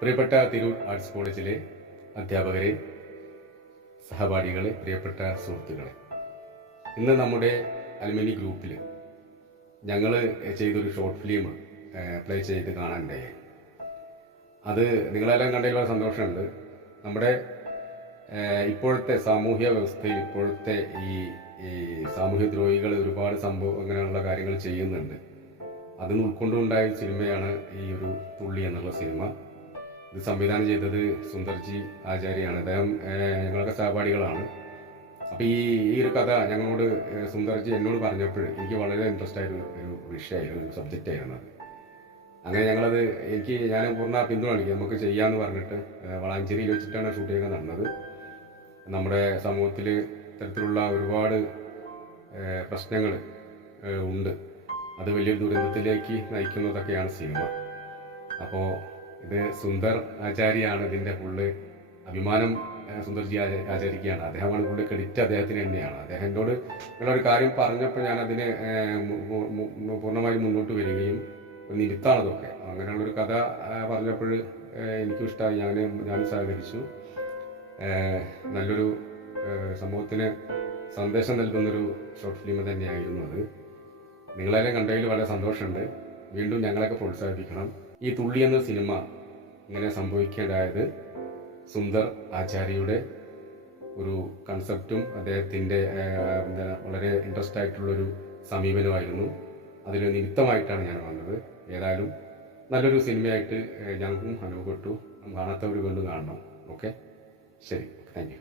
പ്രിയപ്പെട്ട തിരൂർ ആർട്സ് കോളേജിലെ അധ്യാപകരെ, സഹപാഠികളെ, പ്രിയപ്പെട്ട സുഹൃത്തുക്കളെ, ഇന്ന് നമ്മുടെ അലുമിനി ഗ്രൂപ്പിൽ ഞങ്ങൾ ചെയ്തൊരു ഷോർട്ട് ഫിലിം പ്ലേ ചെയ്ത് കാണാനുണ്ടായി. അത് നിങ്ങളെല്ലാം കണ്ടതിൽ വളരെ സന്തോഷമുണ്ട്. നമ്മുടെ ഇപ്പോഴത്തെ സാമൂഹ്യ വ്യവസ്ഥയിൽ ഇപ്പോഴത്തെ ഈ സാമൂഹ്യ ദ്രോഹികൾ ഒരുപാട് അങ്ങനെയുള്ള കാര്യങ്ങൾ ചെയ്യുന്നുണ്ട്. അതിന് ഉൾക്കൊണ്ടുണ്ടായ സിനിമയാണ് ഈ ഒരു തുള്ളി എന്നുള്ള സിനിമ. ഇത് സംവിധാനം ചെയ്തത് സുന്ദർജി ആചാര്യാണ്. അദ്ദേഹം ഞങ്ങളൊക്കെ സഹപാഠികളാണ്. അപ്പോൾ ഈ ഒരു കഥ ഞങ്ങളോട് സുന്ദർജി എന്നോട് പറഞ്ഞപ്പോൾ എനിക്ക് വളരെ ഇൻട്രസ്റ്റ് ആയ ഒരു വിഷയമായിരുന്നു, ഒരു സബ്ജക്റ്റായിരുന്നു അത്. അങ്ങനെ ഞാൻ പൂർണ്ണ പിന്തുണ നൽകി. നമുക്ക് ചെയ്യാമെന്ന് പറഞ്ഞിട്ട് വളാഞ്ചേരിയിൽ വെച്ചിട്ടാണ് ഷൂട്ടിങ്ങൊക്കെ നടന്നത്. നമ്മുടെ സമൂഹത്തിൽ ഇത്തരത്തിലുള്ള ഒരുപാട് പ്രശ്നങ്ങൾ ഉണ്ട്. അത് വലിയൊരു ദുരന്തത്തിലേക്ക് നയിക്കുന്നതൊക്കെയാണ് സിനിമ. അപ്പോൾ ഇത് സുന്ദർ ആചാര്യാണ് ഇതിൻ്റെ ഫുള്ള് അഭിമാനം. സുന്ദർജി ആചാര്യക്കാണ്. അദ്ദേഹമാണ് ഫുള്ള് ക്രെഡിറ്റ് അദ്ദേഹത്തിന് തന്നെയാണ്. അദ്ദേഹം എന്നോട് നിങ്ങളൊരു കാര്യം പറഞ്ഞപ്പോൾ ഞാനതിന് പൂർണ്ണമായും മുന്നോട്ട് വരികയും നിരുത്താണതൊക്കെ. അങ്ങനെയുള്ളൊരു കഥ പറഞ്ഞപ്പോൾ എനിക്കും ഇഷ്ടമായി. ഞാൻ സഹകരിച്ചു. നല്ലൊരു സമൂഹത്തിന് സന്ദേശം നൽകുന്നൊരു ഷോർട്ട് ഫിലിം തന്നെയായിരുന്നു അത്. നിങ്ങളെല്ലാം കണ്ടതിൽ വളരെ സന്തോഷമുണ്ട്. വീണ്ടും ഞങ്ങളൊക്കെ പ്രോത്സാഹിപ്പിക്കണം. ഈ തുള്ളി എന്ന സിനിമ ഇങ്ങനെ സംഭവിക്കേണ്ടായത് സുന്ദർ ആചാര്യയുടെ ഒരു കൺസെപ്റ്റും അദ്ദേഹത്തിൻ്റെ വളരെ ഇൻട്രസ്റ്റ് ആയിട്ടുള്ളൊരു സമീപനമായിരുന്നു. അതിന് നിമിത്തമായിട്ടാണ് ഞാൻ വന്നത്. ഏതായാലും നല്ലൊരു സിനിമയായിട്ട് ഞങ്ങൾക്കും അനുഭവപ്പെട്ടു. കാണാത്തവർ വീണ്ടും കാണണം. ഓക്കെ, ശരി, താങ്ക് യു.